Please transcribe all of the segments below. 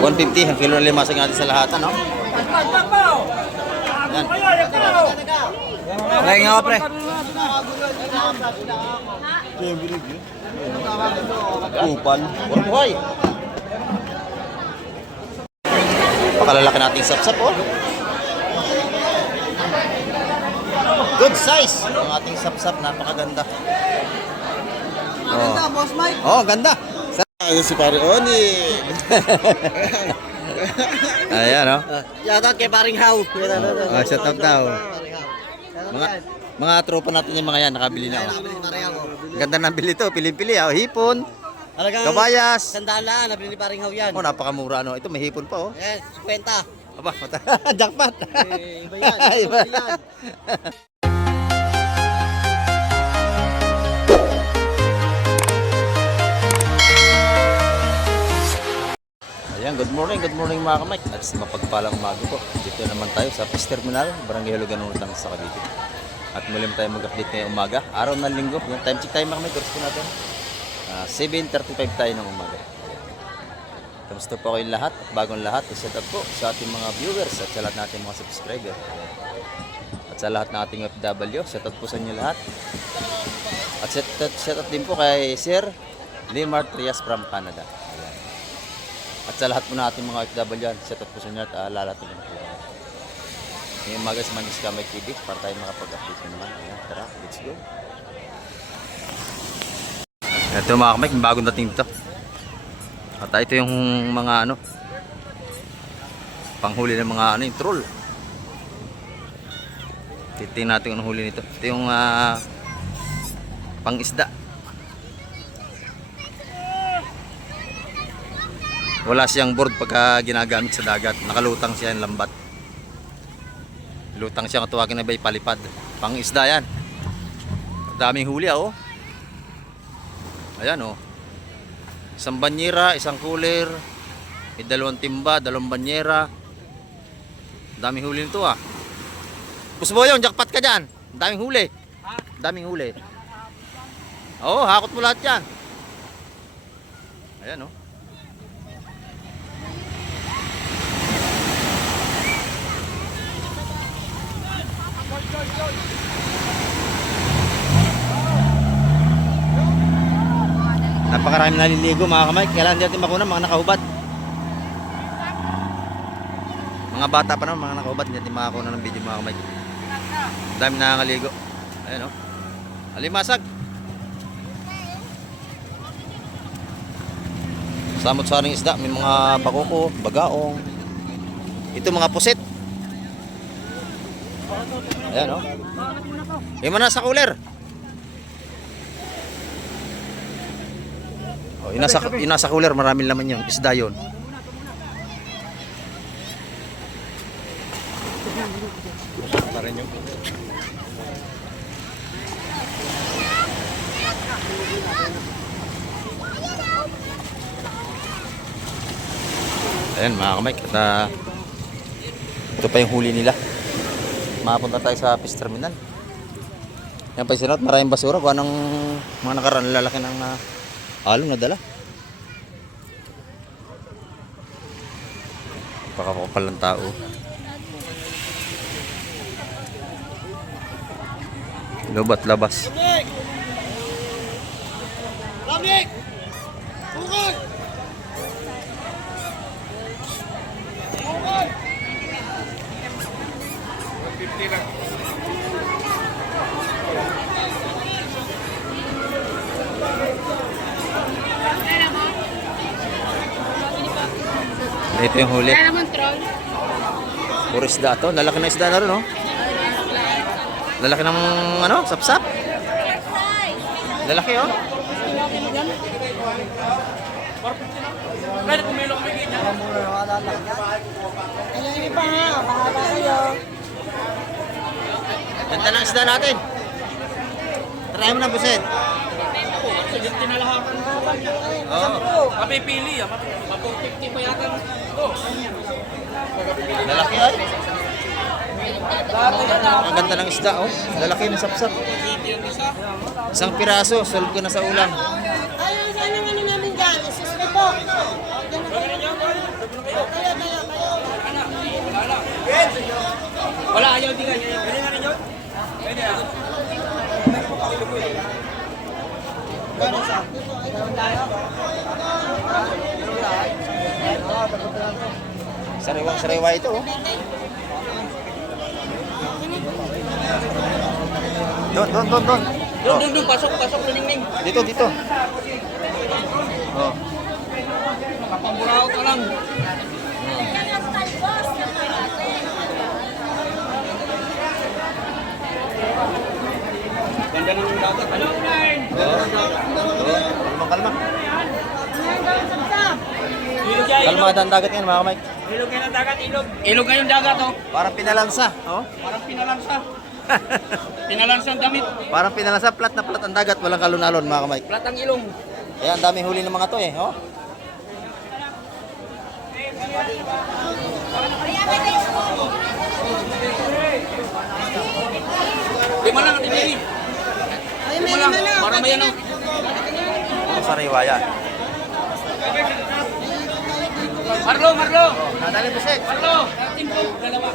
150 ang kilo na limasag natin sa lahatan, no? Yan. Pre, nga pre. Kupal. Buhay. Pakalalaki natin sapsap, oh. Good size. Ang ating sapsap, napakaganda. Maganda, Boss Mike. Oh, ganda. Ano si Pare Oni? Ayan, oh. Shoutout kay Paring How. Shout out daw. Mga tropa natin yung mga yan, nakabili na, oh. Ganda ng bili to, pili-pili, oh. Hipon, kabayas. Sandala, nabili ni Paring How yan. Oh, napakamura, no. Ito, may hipon pa, oh. Yes, 50. Aba, jackpot. Iba yan. Iba. Yan. Ayan, good morning mga kamay. At mapagpalang umaga po. Dito naman tayo sa Fish Terminal, Barangay Hulugan Utang sa Cavite. At muli tayo mag-update ngayong umaga. Araw ng linggo. Yung time check tayo mga kamay. Course po natin. 7:35 tayo ng umaga. Kamusta po kayong lahat? At bagong lahat. Shout out po sa ating mga viewers at sa lahat nating mga subscriber. At sa lahat ng ating FW. Shout out po sa inyo lahat. At shout out din po kay Sir Limar Trias from Canada. At sa lahat po natin mga FW yan, shout out po sa inyo at lalatin po. Ngayong umaga sa Manis Kamay TV para tayo makapag-update naman. Ayan, tara, let's go. Ito mga kamay, may bagong dating ito. At ito yung mga ano, panghuli ng mga ano, yung troll. Titingnan natin kung anong huli nito. Ito yung pang-isda. Wala siyang board pagka ginagamit sa dagat. Nakalutang siya yung lambat. Lutang siya, katuwagin na ba'y palipad. Pang isda yan. Daming huli, oh. Ayan, oh. Isang banyera, isang cooler. May dalawang timba, dalawang banyera. Daming huli nito, ah. Pusbo yun, jackpot ka dyan. Daming huli. Daming huli. Oo, hakot mo lahat yan. Ayan, oh. Napakaraming naliligo mga kamay. Kailangan din natin makunan mga nakahubad. Mga bata pa naman, mga nakahubad. Hindi natin makakunan ng video mga kamay. Dami nakakaligo. Ayan, o. Alimasag. Samot-saring isda. May mga bakuko, bagaong. Ito mga pusit. Ayan, o. Yung mga nasa cooler. Oh, inasa cooler, maraming laman yun. Isda yun. Pa rin yun. Ayan mga kamay. At, ito pa yung huli nila. Makapunta tayo sa Fish Terminal. Yan pa yung sinot, maraming basura. Kung anong mga nakaraan lalaki ng along na dala. Pakapakapal ng tao. Lobat labas. Lamig! Bukod! Bukod! 150 lang. Ito yung huli. Puro isda to. Lalaki na isda na rin, no? Lalaki ng ano? Sapsap? Lalaki, oh. Ganda ng isda natin. Try mo na, buset. Oo. Mapipili ah, 50 pa yata. Lalaki ay. Ang ganda ng isda, oh. Lalaki ng sapsap. Isang piraso, solve ko na sa ulam. Ayun, saan ang ano namin dyan? Isusli po. Sariwang sariwa ito, oh. Doon. Doon, pasok, Ningning. Dito. Oh. Kapamburaot ka lang. Ganda ng dagat. Ano? Kalma. Ilog yan, ilog. Kalmada ang dagat ngayon, mga kamay. Ilog yan ang dagat, ilog. Ilog ngayong dagat, oh. Parang pinalansa, oh. Parang pinalansa. Pinalansa ang damit. Parang pinalansa, plat na plat ang dagat, walang kalon-alon, mga kamay. Plat ang ilong. Kaya ang daming huli ng mga to, eh, oh. Lima lang, Ate Mary. Lima lang, para may ano. Ito sariwa yan. Marlo. Nadali po, Sek. Marlo. Timpo, dalawa.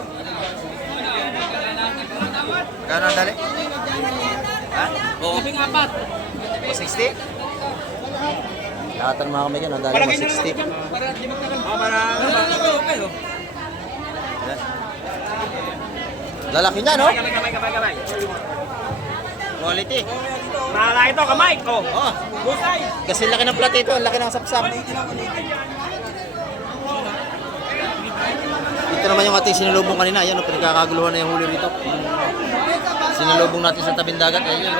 Kano nadali? Oo. Ibig apat. 60? Lahat ng mga kamay yan, nadali Palagay mo na lang 60. dyan. Para di magkakan. Okay. Lalaki niya, no? Kamay. Quality. Malala ito, kamay. Oh. Oh, Busay. kasi laki ng plat ito, laki ng sapsap. Ito naman yung ating sinulubong kanina. Ayan, pinagkakaguluhan na yung huli rito. Sinulubong natin sa tabing dagat. Ayan, yun, no?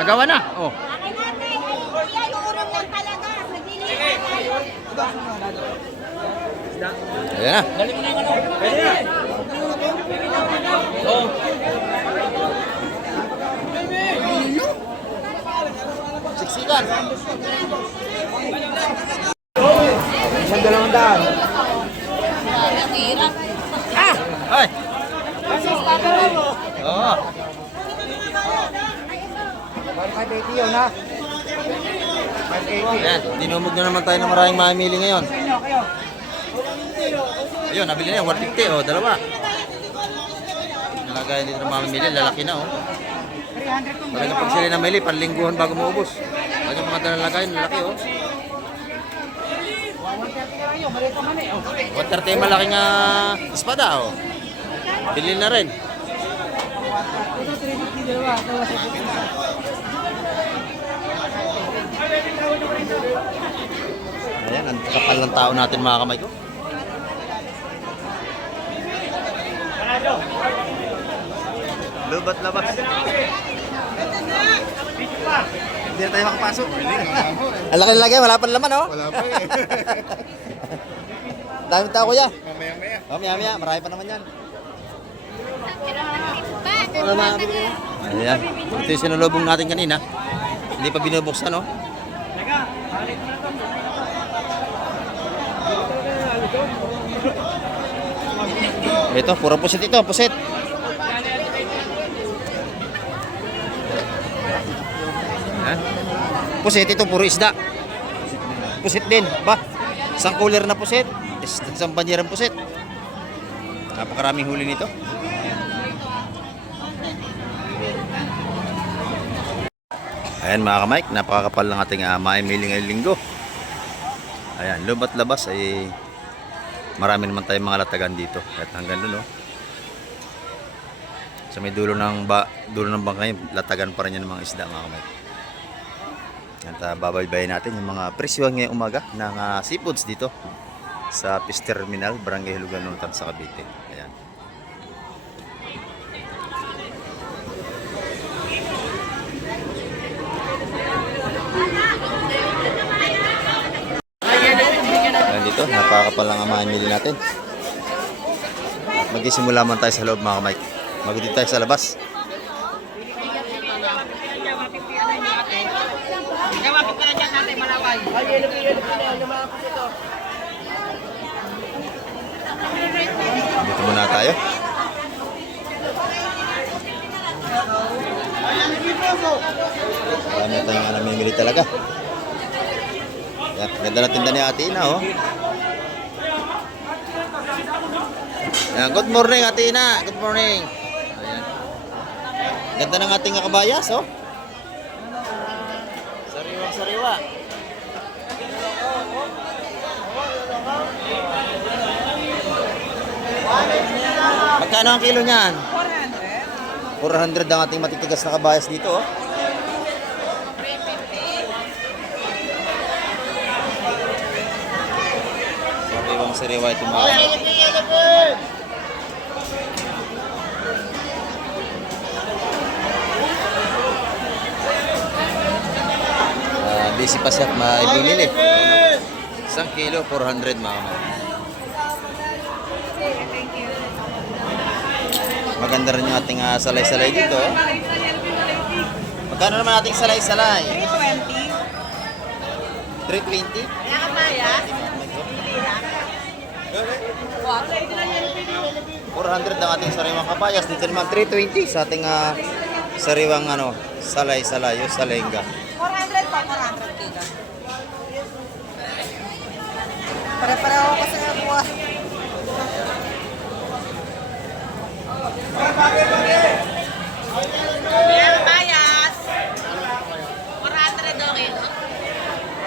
Agawa na. Oh. Ayan na. Dali mo na yung ano. Pwede na. Oo. Siksikan. Isang 200. Ay. Oo. 580 yun ha. 580. Ayan, dinumog na naman tayo ng maraming mamimili ngayon. Ayun, nabili na yan, 150, oh, dalawa. Nalagayan dito ng mamimili, lalaki na, oh. Talagang pag sila namili, panlingguhan bago maubos. Lagi mga dalalagayan, lalaki, oh. 130 yung malaking espada, oh. Bili na rin. Ayan, ang kapal ng tao natin, mga kamay ko. Lubat labas. Hindi na tayo makapasok. Ang laki-laki, wala pa laman, oh. Wala pa eh. Daming tao, kuya. Mamaya-maya. Oh, maya-maya, marami pa naman yan. Ayan, ito yung sinulubong natin kanina. Hindi pa binubuksan, no? Ito, puro pusit ito, pusit. Ha? Pusit ito, puro isda. Pusit din, ba? Isang cooler na pusit, isang banyerang pusit. Napakaraming huli nito. Ayan mga kamay, napakakapal ng ating maimili ngayong linggo. Ayan, lubat labas ay marami naman tayong mga latagan dito. At hanggang doon, oh. Sa may dulo ng bangkay, latagan pa rin yan ng mga isda mga kamay. At babaybayin natin yung mga presyo ngayong umaga ng seafoods dito sa Fish Terminal, Barangay Hilugan sa Cavite. Ayan. Ayan dito, napakapal lang ang mamimili natin. Magsisimula man tayo sa loob mga kamay. Magdito tayo sa labas. Dito muna tayo. Marami tayong namimili talaga. Yan, ganda na tinda ni Ate Ina, oh. Yan, good morning Ate Ina. Good morning. Ganda ng ating kabayas, oh. Sariwang sariwa. Magkano ang kilo niyan? 400. 400 ang ating matitigas na kabayas dito, oh. Sariwang sariwa ito mga kapatid. Busy pa siya at maibinili. 1 kilo, 400 mga kapatid. Maganda rin yung ating salay-salay dito. Magkano naman ating salay-salay? 320. 320? 400 ang ating sariwang kabayas. Dito naman 320 sa ating sariwang salay-salay o salenga. 400 pa, 400 kilo. Pare-pareho ko sa buwas. Meron bayas. 400 daw kilo.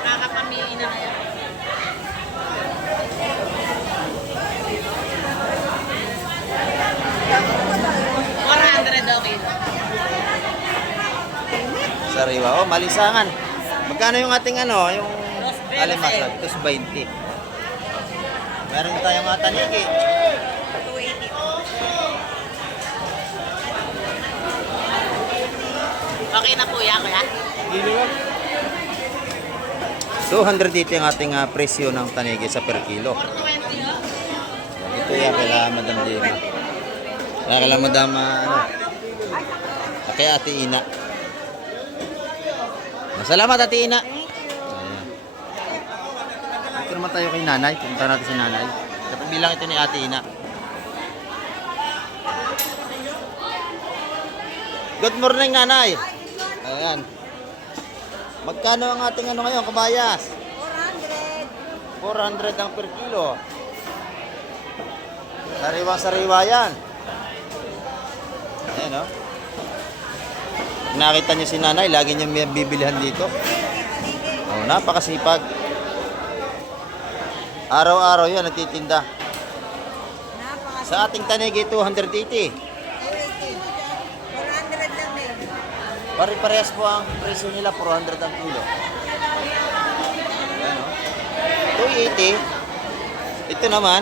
Nakakapamili na kaya. Sariwa. Oh, malisangan. Magkano yung ating yung alimasag? Ito sa 20. Meron tayong tanigi. 280. Okay na po yan, kuya. 200 dito yung ating presyo ng tanigi sa per kilo. 420, oh. Ito yan, kailangan Madam Dima. Kailangan Madam, kay Ate Ina. Salamat, Ate Ina. Ayan. Ito naman tayo kay Nanay. Punta natin si Nanay. Katabi lang ito ni Ate Ina. Good morning, Nanay. Ayan. Magkano ang ating ngayon, kabayas? 400. 400 ang per kilo. Sariwang-sariwa yan. Ayan, oh. Nakita niyo si Nanay, lagi niya may bibilihan dito. Oh, napakasipag. Araw-araw yan nagtitinda. Sa ating tanigi 280. 400 lang din. Pare-parehas po ang presyo nila, 400 ang kilo. Ayan, oh. 280. Ito naman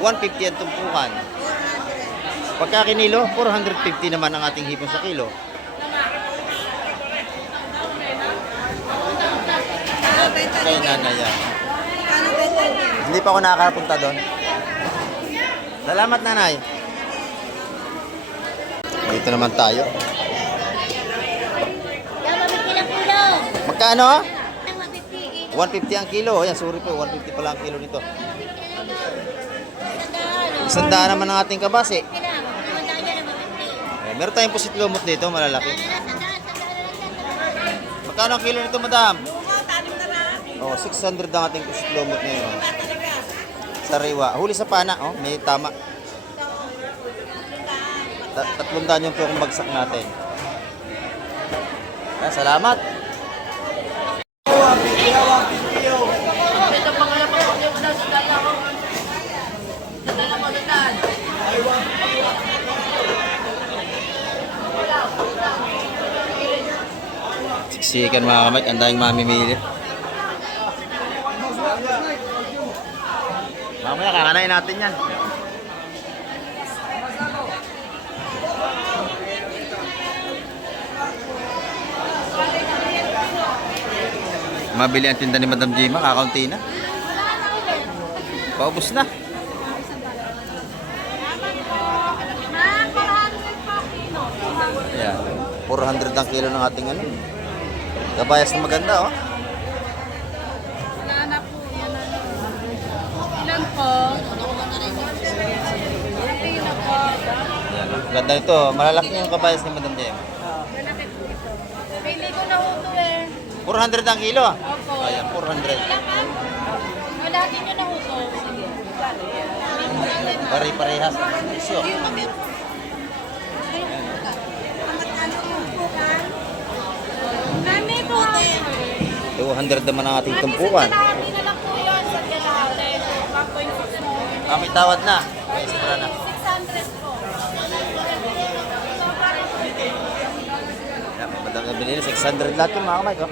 150. 150 ang tumpukan. 400. Pagka kinilo, 450 naman ang ating hipon sa kilo. Kay Nanay yan. Kano benta niya? Hindi pa ako nakakapunta doon. Salamat, Nanay. Dito naman tayo. Magkano? 150 ang kilo. Ayan, sorry po. 150 pala ang kilo nito. 100 naman ang ating kabase. Meron tayong pusit lumot dito, malalaki. Magkano ang kilo nito, madam? Oh, 600 ang ating pusit lumot ngayon. Sariwa. Huli sa pana, oh, may tama. 300 yung tukong bagsak natin. Salamat. Siksikan mga kamay, ang daming mamimili. Mamaya kakanain natin yan. Mabili ang tinda ni Madam Jima, kakaunti na. Paubos na. Ayan, 400 ang kilo ng ating kabayas na maganda, oh. Nana po, yan na. Ilan po? Ito na po. Ayan, oh. Ganda ito, malalaki yung kabayas ni Madam Jima. Malaki po ito. Pili ko na uto eh. 400 ang kilo. Opo. Ayan, 400. Malaki nyo na uto. Sige. Pare-parehas ang presyo. 200 naman ang ating tumpukan. Kalahati na lang po yun sa kalahati. 1.6 mo. May tawad na. May sobra na. 600 po. Yan, madami na binili. 600 lahat yung mga kamay ko.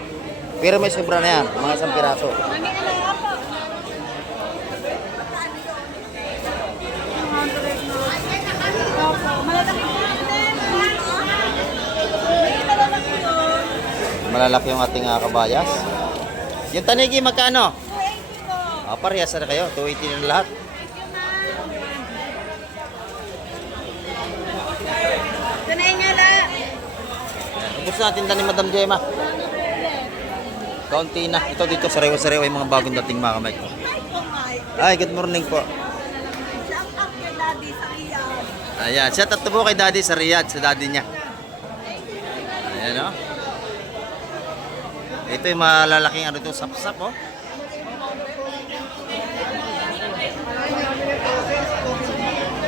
Pero may sobra na yan. Mga 1 piraso. Mami, ano nga po? Opo, malalaki po natin. May malalaki yun. Malalaki yung ating kabayas. Yung tanigi, magkano? 280 po. Parehas na kayo. 280 na lahat. Thank you, ma'am. Tunay nga lang. Ubus natin na ni Madam Gemma. Kaunti na. Ito dito, sariwa-sariwa yung mga bagong dating mga kamay ko. Ay, good morning po. Shout out kay Daddy sa Riyadh. Ayan, shout out po kay Daddy sa Riyadh, sa daddy niya. Ayan, o. Ito yung malalaking ano ito, sap-sap, oh.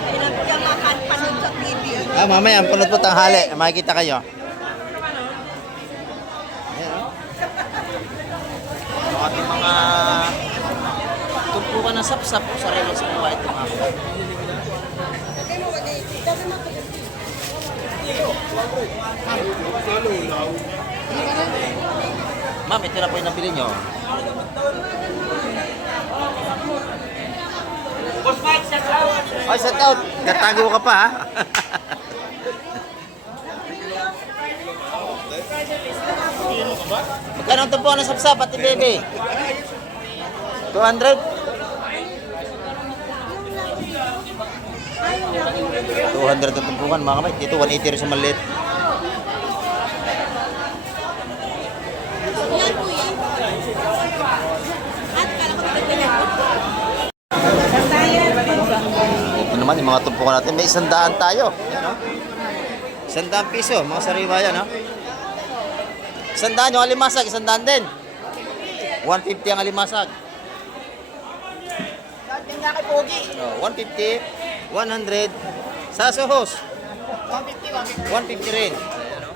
Pinagkamakan pa nun sa TV. Mamaya, ang punot po tanghali. Makikita kayo. Ayan, o. Ang ating mga tumpukan ng sap-sap, sarili sa mga ito, mga kapatid. Ma'am, ito na po yung nabili nyo. Ay, set out. Natago ka pa, ha? Magkano ang tumpukan ng sap-sap, pati baby? 200? 200 ang tumpukan, mga kamay. Dito, 180 rin sa maliit. Yan po yan. At kala ko Ito naman, yung mga tumpukan natin. May 100 tayo. Yan, no? 100 piso, mga sariwa yan, no? 100 yung alimasag, 100 din. 150 ang alimasag. Oh, 150, 100. Sa suhos. 150 rin. Ayan, no?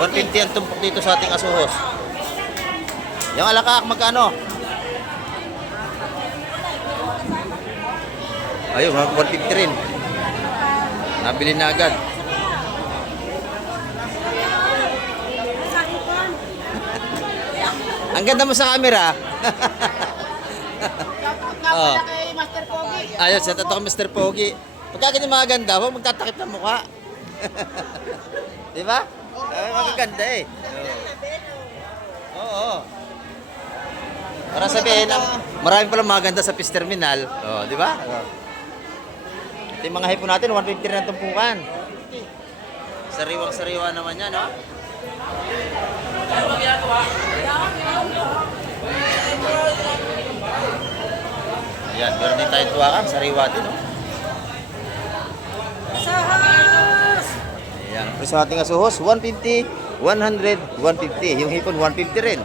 150 ang tumpok dito sa ating asuhos. Yung alakak, magkano? Ayun, 150 rin. Nabili na agad. Ang ganda mo sa camera. Oh. Master Pogi. Ayun, sa tato ko Mr. Pogi. Pagka ganyan mga ganda, huwag magtatakip ng mukha. Di ba? Ay, magaganda eh. Oo. Para sabihin, marami palang maganda sa Fish Terminal. Oh, di ba? Ito yung mga hipon natin, 150 rin ang tumpukan. Sariwang-sariwa naman yan, no? Ayan, meron din tayong tuwakan, sariwa din, no? Ayan, ang presyo natin asuhos, 150, 100, 150. Yung hipon, 150 rin.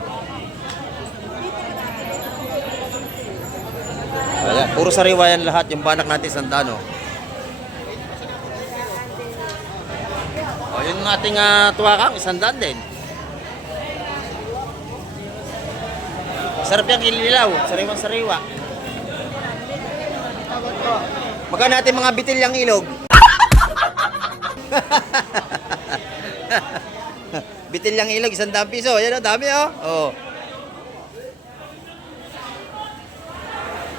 Ayan, puro sariwa yan lahat. Yung banak natin sandano. O, yung ating tuwakang, 100 din. Sarap yung kililaw, sariwang sariwa. Magkano natin mga bitilyang ilog? Bitilyang ilog, 100 piso. Ayan o, dami o. Oh.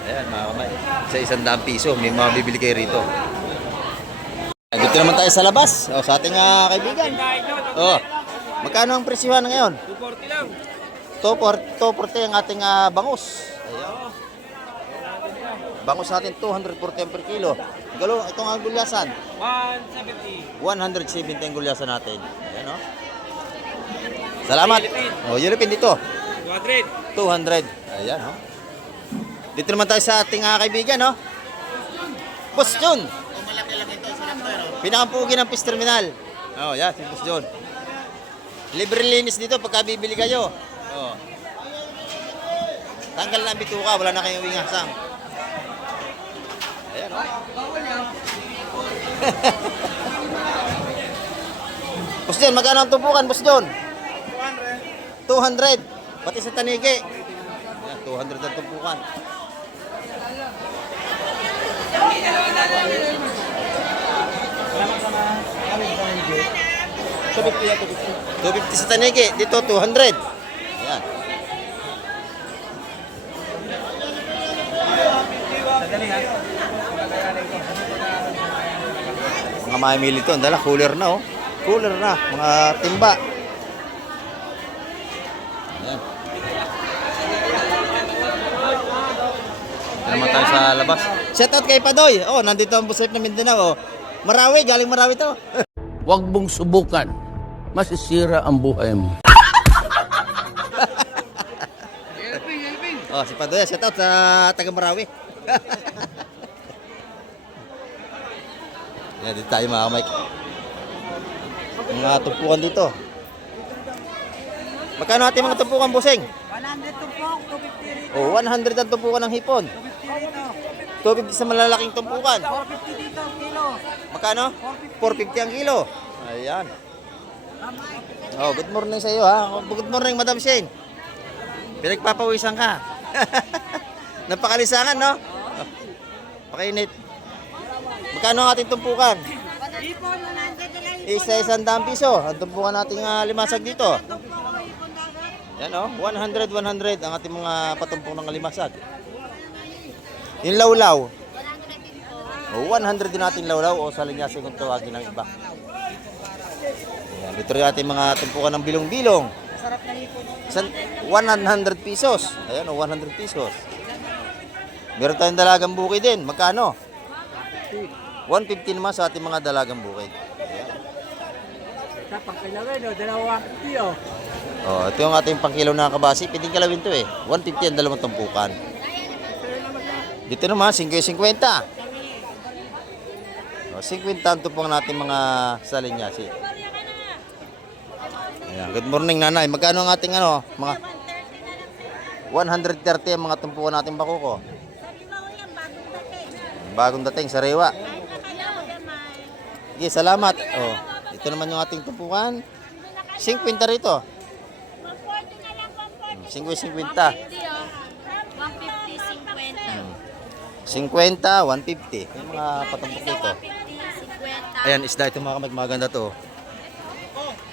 Ayan mga kamay. Sa 100 piso, may mga bibili kayo rito. Dito naman tayo sa labas. O, sa ating kaibigan. O, magkano ang presyohan ngayon? 240 lang. 240 ang ating bangus. Ayan. Bangus natin 240 per kilo. Galo, ito nga gulyasan. 170. 170 ang gulyasan natin. Ayan o. Salamat. O, Yulipin dito. 200. 200. Ayan o. Dito naman tayo sa ating kaibigan o. Boss John. Pinakampugi ng Fish Terminal. O, yan, si Boss John. Libre linis dito pagka bibili kayo. O. Tanggal na ang bituka, wala na kayong wingasang. Ayan o. Boss John, John, magkano ang tumpukan, Boss John? 200. Pati sa tanigi. Yan, 200 ang tumpukan. $250 sa tanigi. Dito, 200. Yan. Mga mamimili ito, ang dala, cooler na oh. Cooler na, mga timba. Ayan. Ito naman tayo sa labas. Shout out kay Padoy. Oh, nandito ang busep na Mindanao. Oh. Marawi, galing Marawi to. Huwag mong subukan. Masisira ang buhay mo. Oh, si Padoy, shout out sa taga Marawi. Yan, dito tayo mga Mike. Mga tumpukan dito. Magkano natin mga tumpukan, Buseng? 100 tumpok, 250 rito. Oh, 100 ang tumpukan ng hipon. 250 rito. 250 sa malalaking tumpukan. 450 dito ang kilo. Magkano? 450 ang kilo. Ayan. Ramay. Oh, good morning sa iyo ha. Good morning, Madam Shane. Pinagpapawisan ka. Napakalisangan, no? Oh, pakainit. Magkano ang ating tumpukan? Ipon, 100 na lang. Isa-100 piso. Ang tumpukan nating limasag dito. Tumpok, ipon dagat. Yan oh, 100 ang ating mga patumpong ng limasag. Yung lawlaw. 100 din natin lawlaw o sa linyasing kung tawagin ng iba. Yan, dito rin ating mga tumpukan ng bilong-bilong. Masarap na ipon. 100 pesos. Ayan o, 100 pesos. Meron tayong dalagang bukid din. Magkano? 150 naman sa ating mga dalagang bukid. Ayan. Sa pangkilawin, dalawa 50 oh. Oh, ito yung ating pangkilaw na kabasi. Piting kalawin to eh. 150 ang dalawang tumpukan. Dito naman, 50-50. Oh, 50 ang tumpong natin mga salinyasi. Ayan, good morning nanay. Magkano ang ating ano? Mga 130 ang mga tumpukan natin bakuko. Bagong dating sa rewa. Sige, salamat. Oh, ito naman yung ating tumpukan. 50 rito. 50-50. 50, 150. Yung mga patumpok dito. Ayan, isda ito mga maganda to.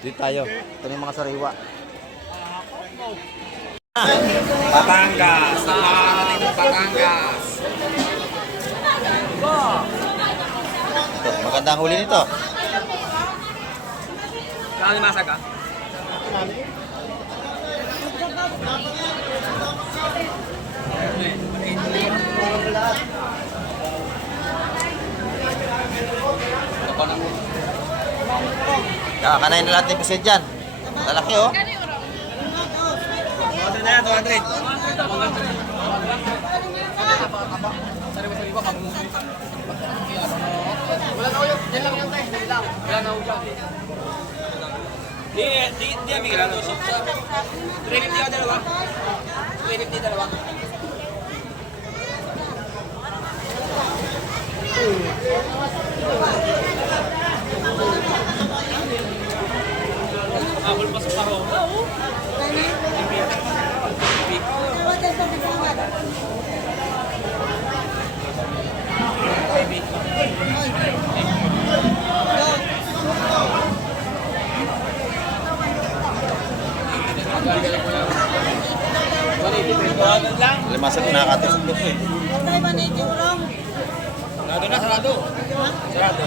Dito tayo. Ito na yung mga sariwa. Batangas! Nakakarating ng Batangas! Ito, magandang huli nito. Saan limasag ah? Kanain na natin kasi dyan. Lalaki oh. Ano na yan, 200? Wala na ulit. Diyan lang yan tayo. Wala na ulit. Di amig lang. 350 ka dalawa. 350 dalawa. Abol pa sa paro. Limasag na nakatusok ko eh. Sarado na, sarado. Sarado.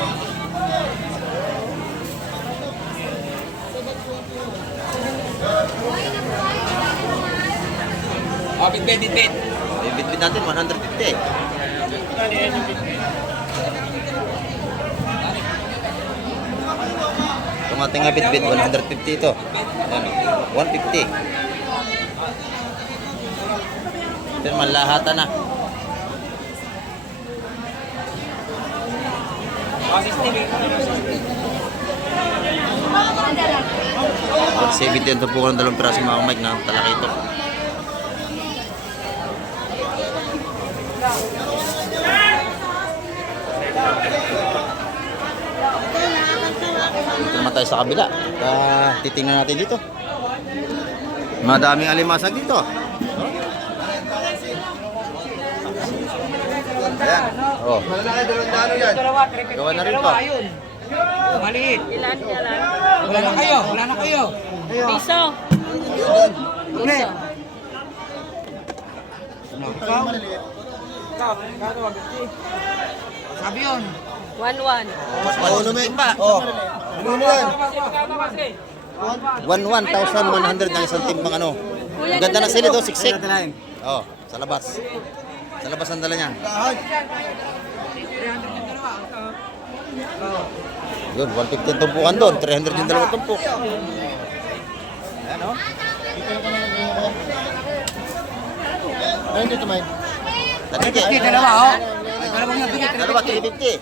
Bit. Bibit natin 150. Itong ating bit 150 ito. Ano? 150. Ito naman lahatan na. 170 ang tumpukan ng dalawang piraso mga Mike na talaki ito. Dito naman tayo sa kabila. Titingnan natin dito. Madaming alimasag dito. Ayan. Oh. Gawa na rin to. Maliit. Ilan? Wala na kayo. Piso. Ulit. Sabi yun. 1-1. Ano ba? Oh. Ano yan? 1,100 ng isang timbang ano. Ang ganda ng silid, oh, siksik. Oh, sa labas. Sa labas ang dala niya. Yun, 150 ang tumpukan doon. 300 yung dalawang tumpok. Ayan, oh. Ayun dito, Mike. Tatike. Sige, dalawa, oh. Ay, dalawang nga, bigay, Dalawa, 350.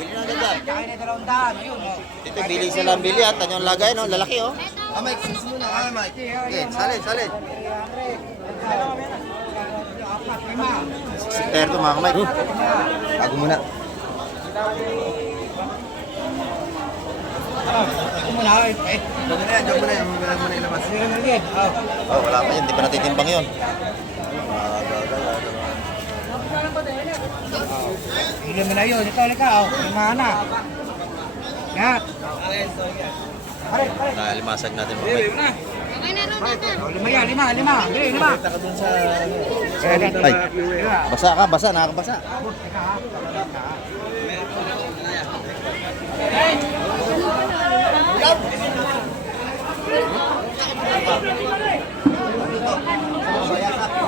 Bili na agad yan. Kaya na 200. Ayun, oh. Dito, bili sila ang bili at yung lagay, no? Lalaki, oh. Mike, sis muna. Mike. Okay, salin. Siksik to mga kamay. Bago muna. Ito muna, eh. Diyan muna yan. Huwag muna ilabas. Sige, maliit. Oh. Oh, wala pa yun. Di pa natitimbang yun. Higyan mo na yun. Ito, halika, oh. Limahan na. Yan. Nalimasag natin mga kamay. Oh, lima yan, lima. Sige, lima. Ay, basa, nakakabasa.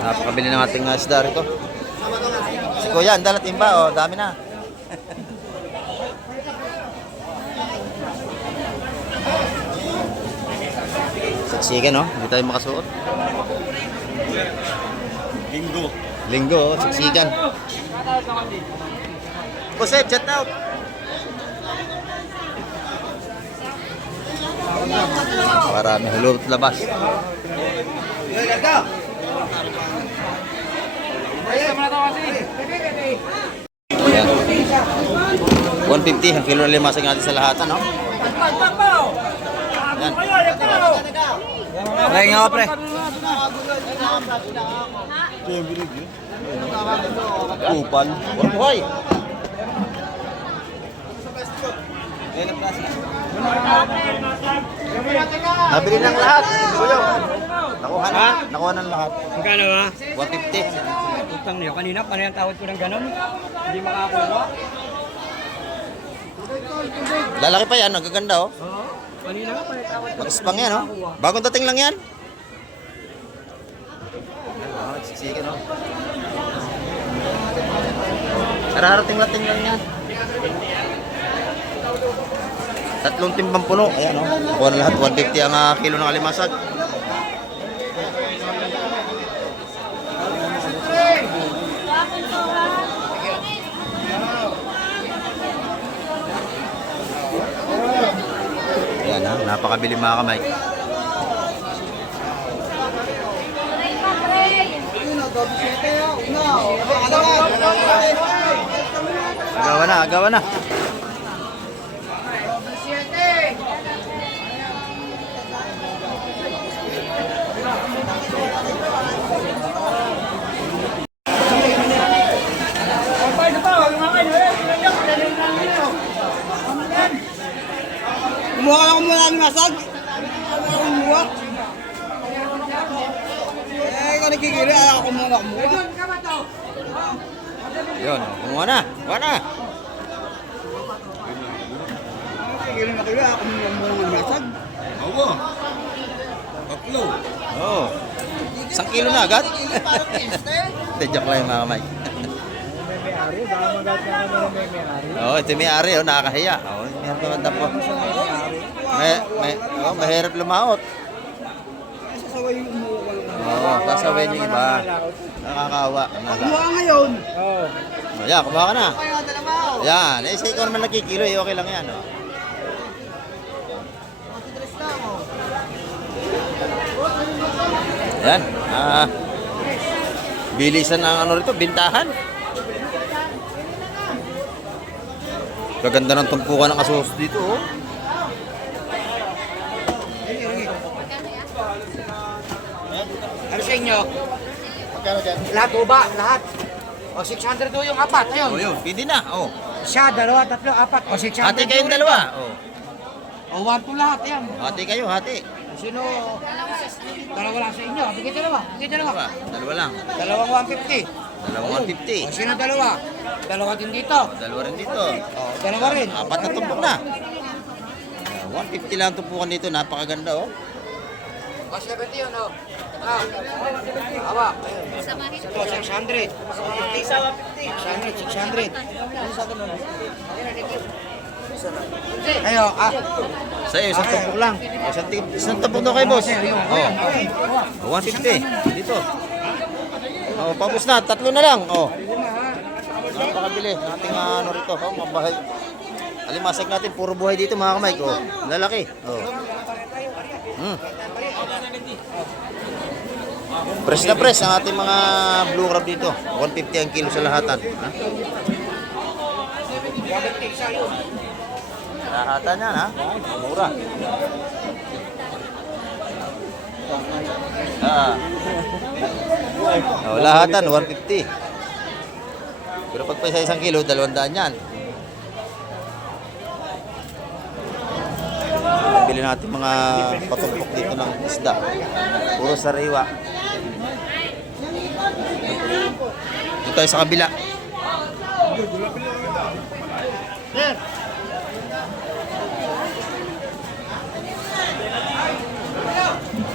Napakabili ng ating isda rito. Si Kuya, ang dala timba, oh, dami na. Siksikan, no? Hindi tayo makasuot. Linggo, oh, siksikan. Jose, chat out. Marami hulot labas. Ayan. 150 ang kilo na limasag natin sa lahatan, no? Ayan. Pre, nga pre. Kupal. Buhay. Nabili ng lahat. Nakuha na. Nakuha ng lahat. Magkano ba? 150. Utang niyo. Kanina, paano yung tawad ko ng ganon? Hindi makakuha. Lalaki pa yan. Ang gaganda, oh. Oo. Kanina nga, paano yung tawad ko? Mag-spang yan, oh. Bagong dating lang yan. Siksikan, oh. Kararating-lating lang yan. Tatlong timbang puno. Ayan, oh. Nakuha na lahat. 150 ang kilo ng alimasag. Ayan, ha. Napakabili mga kamay. Agawan na. Kumuha ka lang muna ng masag. Kumuha. Eh, kung nakikiri, ako kumuha. Yun, kumuha na. Kuha na. Nakikiri na kayo, ako kumuha ng masag. Oo. Tatlo. Oh. 1 kilo na agad. Hindi, joke lang yung mga kamay. Oh, ito may ari, oh, nakakahiya. Oh, meron naman po. Mahirap lumaot. Oh, sasawin yung iba. Nakakawa. Kumuha ngayon. Oh, yan, kumuha ka na. Yan, eh, ikaw naman nagkikilo, eh, okay lang yan. Oh. Yan, bilisan ang ano rito, bintahan. Gaganda ng tumpukan ng asos dito, oh. sa inyo. Magkano dyan? Lahat ho ba? Lahat. O 600 ho yung apat. Ayun. Oh, yun. Pwede na. Oh. Siya, dalawa, tatlo, apat. O 600 Hati kayong ho rin dalawa. to. Oh. O 1 to lahat. Ayan. Hati kayo, hati. Sino? Dalawa lang sa inyo. Bigay dalawa. Bigay dalawa. Dalawa lang. Dalawang 150. Dalawang O 150. sino dalawa? Dalawa din dito. Dalawa rin dito. O, dalawa rin. Apat na tumpok na. 150 lang tumpukan dito. Napakaganda, oh. O 70 yun, o. Hawak. Ito, 600. 600. Ayo, Sa'yo, isang tumpok lang. Isang tumpok daw kay boss. Oh. 150. Dito. Oh, pabos na. Tatlo na lang. Oh. Napakabili. Ating ano rito. Oh, mabahay. Alimasag natin. Puro buhay dito mga kamay. Oh. Lalaki. Oh. Press na press ang ating mga blue crab dito. 150 ang kilo sa lahatan. Ha? Lahatan yan, ha? Mura. Oh, lahatan 150. Pero pag pa sa isang kilo, 200 yan. Bili natin mga patumpok dito ng isda. Puro sariwa. Dito tayo sa kabila.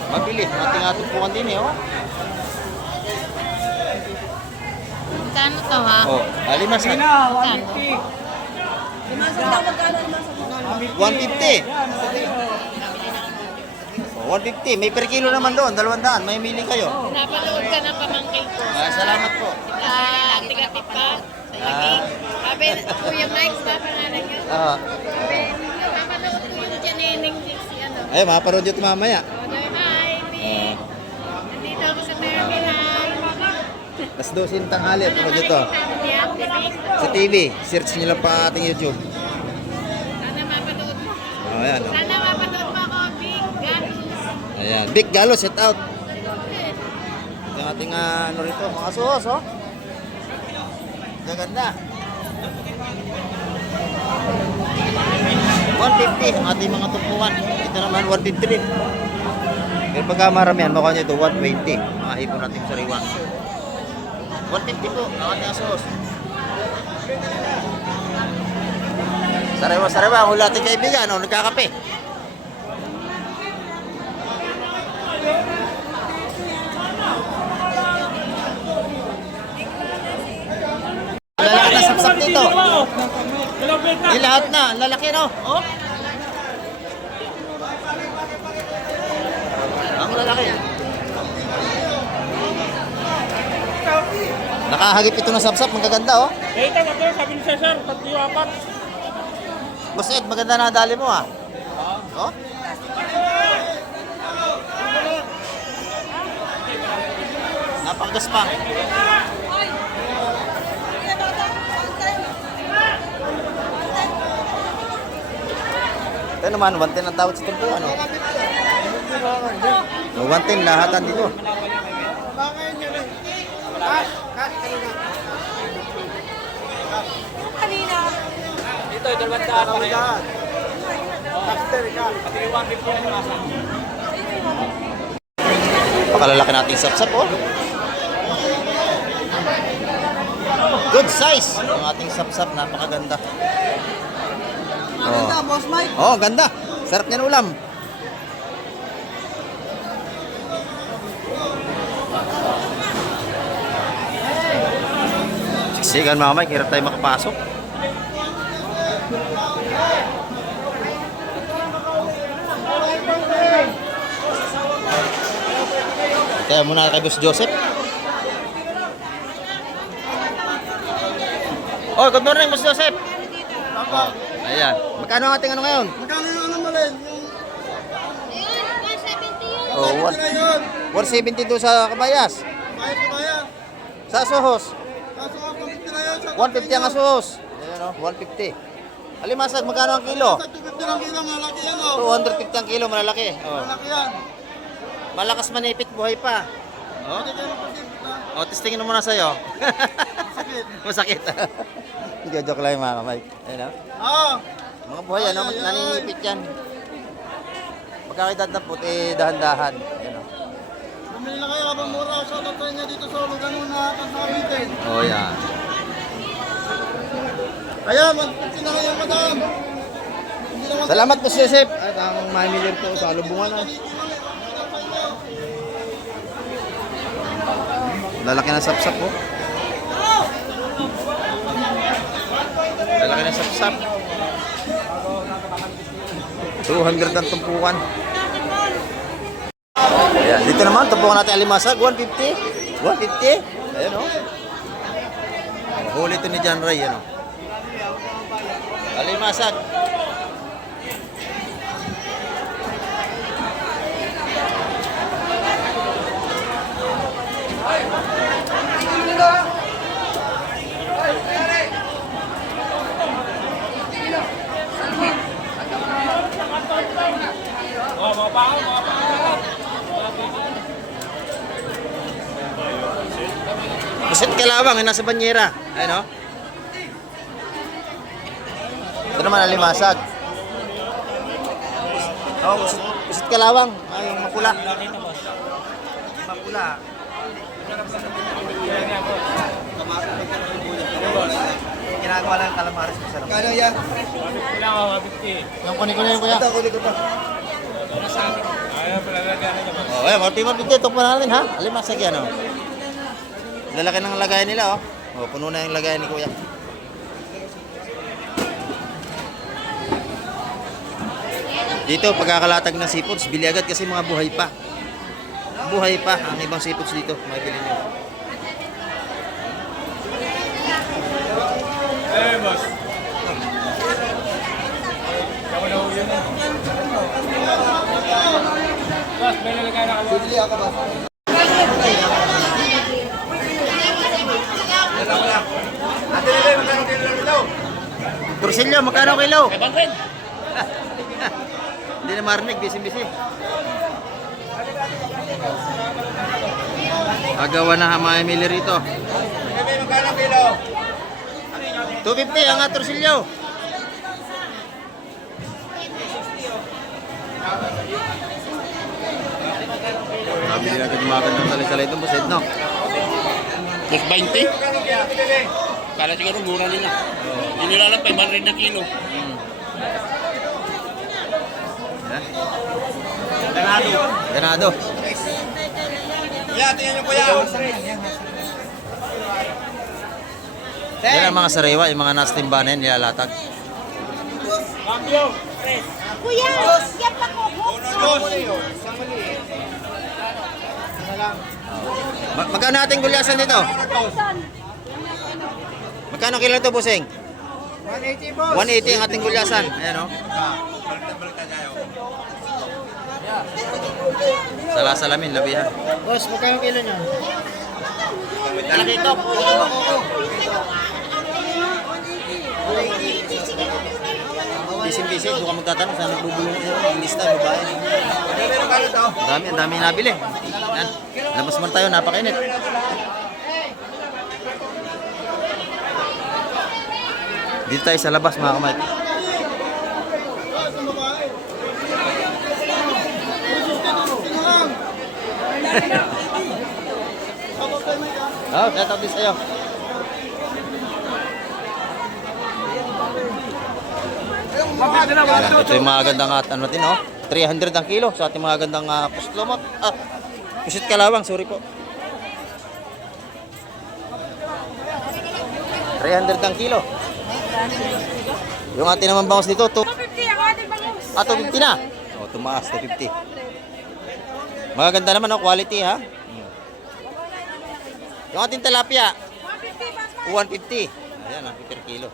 Mabili. Ating atumpukan din eh, oh. Magkano to ha? Oh, alimas na. Magkano? Limasag daw, magkano limasag? 150. Oh, 150. May per kilo naman doon. 200. May mili kayo. Napanood ka ng pamangkin ko. Salamat po. Tigatip pa. Sa laging. Sabi, Kuya Mike, ba pangalan niyo? Sabi, napanood ko yung Janeneng si ano. Ay, makaparoon dito mamaya. Hi, Mi. Nandito ako sa terminal. Mas 12 ng tanghali. Pero dito. Sana Sa TV. Search nyo lang pa ating YouTube. mapanood mo. Oh, ayan. Oh. Sana mapanood mo ako, Big Gatos. Ayan. Big Galo, set out. Ito yung ating ano rito. Mga suhos, oh. Gaganda. 150 ang ating mga tumpukan. Ito naman 153. Pero pagka maramihan, mukha nyo ito 120. Mga hipon natin sa sariwa. 150 po ang ating suhos. Sariwa. Ang hula ating kaibigan. Oh, nagkakape. Lalaki na sapsap dito. Lahat na. Lalaki, no? Oh. Ang lalaki. Nakahagip ito ng sapsap. Magaganda, oh. Eh, ito, sabi ni Cesar, 3-4. Boss Ed, maganda na dali mo, ah. Oh? Napakagaspang. Ito naman, 110 ang tawad sa tumpo, ano? 110 lahatan dito. Kanina. Dito, 200 pa kayo. Pati yung 150 na nasa. Pakalalaki natin sapsap, oh. Good size. Ang ating sapsap, napakaganda. Maganda, Boss Mike. Oh, ganda. Sarap niyan ulam. Siksikan mga Mike, hirap tayo makapasok. Kaya muna kay Boss Joseph. Oh, good morning, Boss Joseph. Oh, ayan. Magkano ang ating ano ngayon? Magkano yung ano mo rin? Oh, 170 doon sa Kabayas. Kahit pa kaya. Sa Sohos. Kaso ka 150 na yun. 150 ang asos. Ayan o, 150. Alimasag, magkano ang kilo? Sa 250 lang kilo, malaki yan oh. 250 ang kilo, malalaki. Oh. Malaki yan. Malakas manipit, buhay pa. Oh? Hindi kayo magpagkip na. O, testingin mo muna sa'yo. Sakit. Masakit. Joke lang yung mga kamay. Ayun o. Ah! Mga buhay, ano, Ay, ay, ay. naninipit yan. Pagkakidad na puti, dahan-dahan. Ayun o. Bumili na kayo habang mura. Shoutout sa inyo dito sa Lugano na Kasamitin. Oh, yan. Kaya, magpagkip na kayo, madam. Hindi naman Salamat po, Sisip. At ang mamili po sa lubungan. Lalaki ng sapsap po. Lalaki ng sapsap. 200 ang tumpukan. Ayan, dito naman, tumpukan natin alimasag. 150. 150. Ayan o. Huli ito ni John Ray. Ayan o. Alimasag. Pusit kalawang, nasa banyera. Ayun o. Ito naman alimasag. Oh, pusit kalawang. Ay, yung mapula. Mapula. Ginagawa lang ng calamares masarap. Kano yan? Yung kuni-kuni yung kuya. Ito, kulit ko pa. Oh, ayan, marti ito pa natin ha. Alimasag yan oh. Lalaki ng lagayan nila oh. Oh, puno na yung lagayan ni kuya. Dito, pagkakalatag ng seafoods, bili agad kasi mga buhay pa. Buhay pa ang ibang seafoods dito. Mabili nyo. Bibili ako ba? Tursilyo, magkano kilo? 500. Hindi na marinig, busy-busy. Agawa na mga emili rito. Magkano kilo? 250 ang tursilyo. Nabili natin yung mga gandang salay-salay itong buset, no? Plus 20. Kala siguro mura nila. Hindi nila lang 500 na kilo. Ganado. Yeah, tingnan nyo kuya. Yan ang mga sariwa, yung mga nasa timbanan nilalatag. Kuya, yan pa ko. Magkano ating gulyasan dito? Magkano kilo ito, Buseng? 180 boss. 180 ang ating gulyasan. Ayan o. Salasalamin, labihan. Boss, magkano kilo nyo? Malaki ito. Bisin-bisin, doon ka magtatanong saan nagbubulong yung lista, babae. Ang dami nabili. Yan. Labas man tayo, napakainit. Dito tayo sa labas, mga kamay. Oh, shout out din sa'yo. Yan, ito yung mga gandang ano din, oh. 300 ang kilo sa ating mga gandang puslomot. Pusit kalawang, sorry po. 300 ang kilo. Yung ating naman bangus dito, 250 ako ating bangus. 250 na. Oh, tumaas, 250. Magaganda naman, oh, quality, ha? Yung ating tilapia, 150. Ayan, per kilo.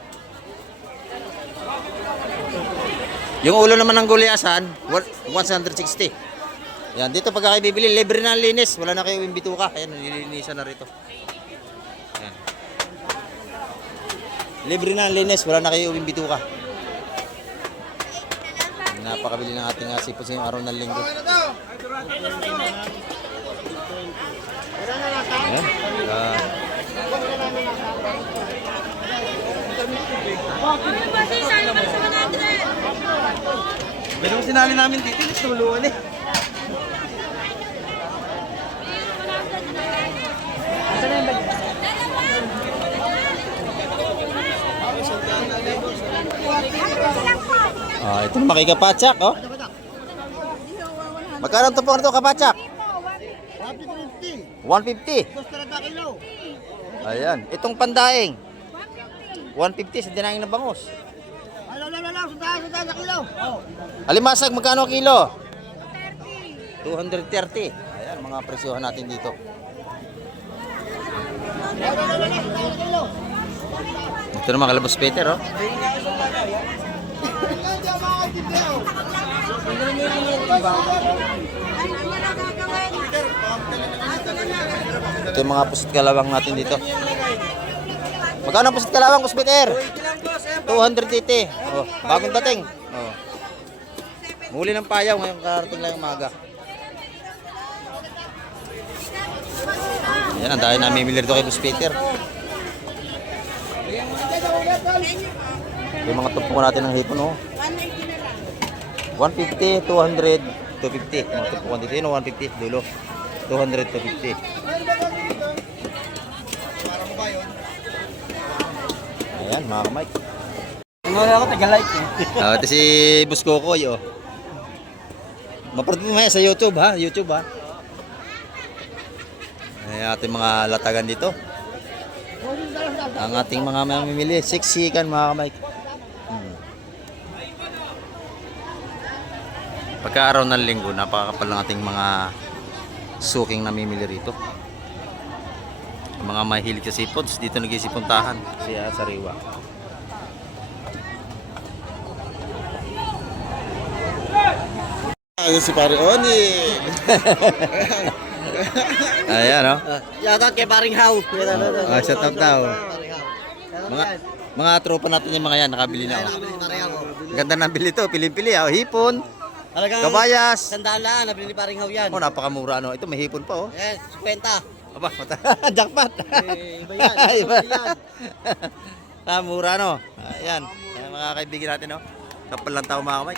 Yung ulo naman ng gulyasan, 160. Yan, dito pagka kayo bibili, libre na ang linis. Wala na kayo yung bituka. Ayan, nililinisan na rito. Yan. Libre na ang linis. Wala na kayo yung bituka. Napakabili ng ating seafood sa araw ng linggo. Ayan. Pero kung sinali namin dito, nagtuluan eh. Ito na makikapatsak, oh. Magkano ito po ito kapatsak? 150. 150. Dos talaga kilo. Ayan. Itong pandaing. 150 sa dinaing na bangus. Sundan sa kilo. Oh. Alimasag, magkano kilo? 230. Ayan, mga presyohan natin dito. Ito naman kalabos Peter, oh. Ito yung mga pusit kalawang natin dito. Magkano ang pusit kalawang, Kus Peter? 280. Oh, bagong dating. Oh. Muli ng payaw ngayong karating lang yung umaga. Yan, ang dahil namimili dito kay Kus Peter. Yung mga tumpukan natin ng hipon, oh. 150, 200, 250. Mga tumpukan dito yun, 150 dulo. 200 to 50. Ayan, mga Mike. Wala ako, taga-like eh. Ito si Boss Kokoy, oh. Mapanood mo sa YouTube, ha? YouTube, ha? Ayan ating mga latagan dito. Ang ating mga mamimili, siksikan, mga Mike. Pagka-araw ng linggo, napakakapal ng ating mga suking namimili rito. Ang mga mahilig sa seafoods, dito nagisipuntahan siya sariwa. Si Pare Oni. Ayan, oh. Yata kay Paring How. Shout out daw. Mga tropa natin yung mga yan, nakabili na, oh. Ganda ng bili to, pili-pili, oh. Hipon, kabayas. Sandala, nabili ni Paring How yan. Oh, napakamura, no. Ito, may hipon pa, oh. Yes, 50. Aba, jackpot. Iba yan. Iba. Mura, no. Ayan, ayan, mga kaibigan natin, no. Kapal lang tao, mga kamay.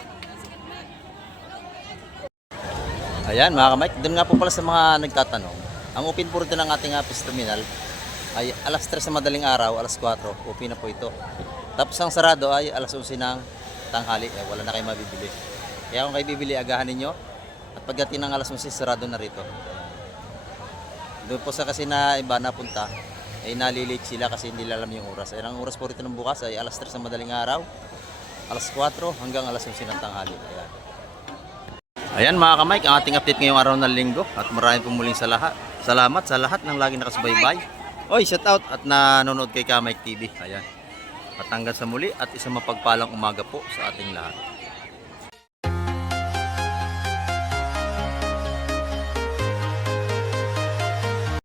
Ayan, mga kamay. Doon nga po pala sa mga nagtatanong. Ang open po rito ng ating Apis Terminal ay alas 3 sa madaling araw, alas 4, open na po ito. Tapos ang sarado ay alas 11 ng tanghali, wala na kayong mabibili. Kaya kung kayo bibili, agahan ninyo. At pagdating ng alas 11, sarado na rito. Doon po sa kasi na iba napunta, ay nalilate sila kasi hindi alam yung oras. Ay, ang oras po rito ng bukas ay alas 3 sa madaling araw, alas 4 hanggang alas 11 ng tanghali. Ayan mga kamay, ang ating update ngayong araw ng linggo. At maraming po muling salamat sa lahat ng laging nakasubaybay. Oy, shout out at nanonood kay Kamay TV. Ayan. At hanggang sa muli at isang mapagpalang umaga po sa ating lahat.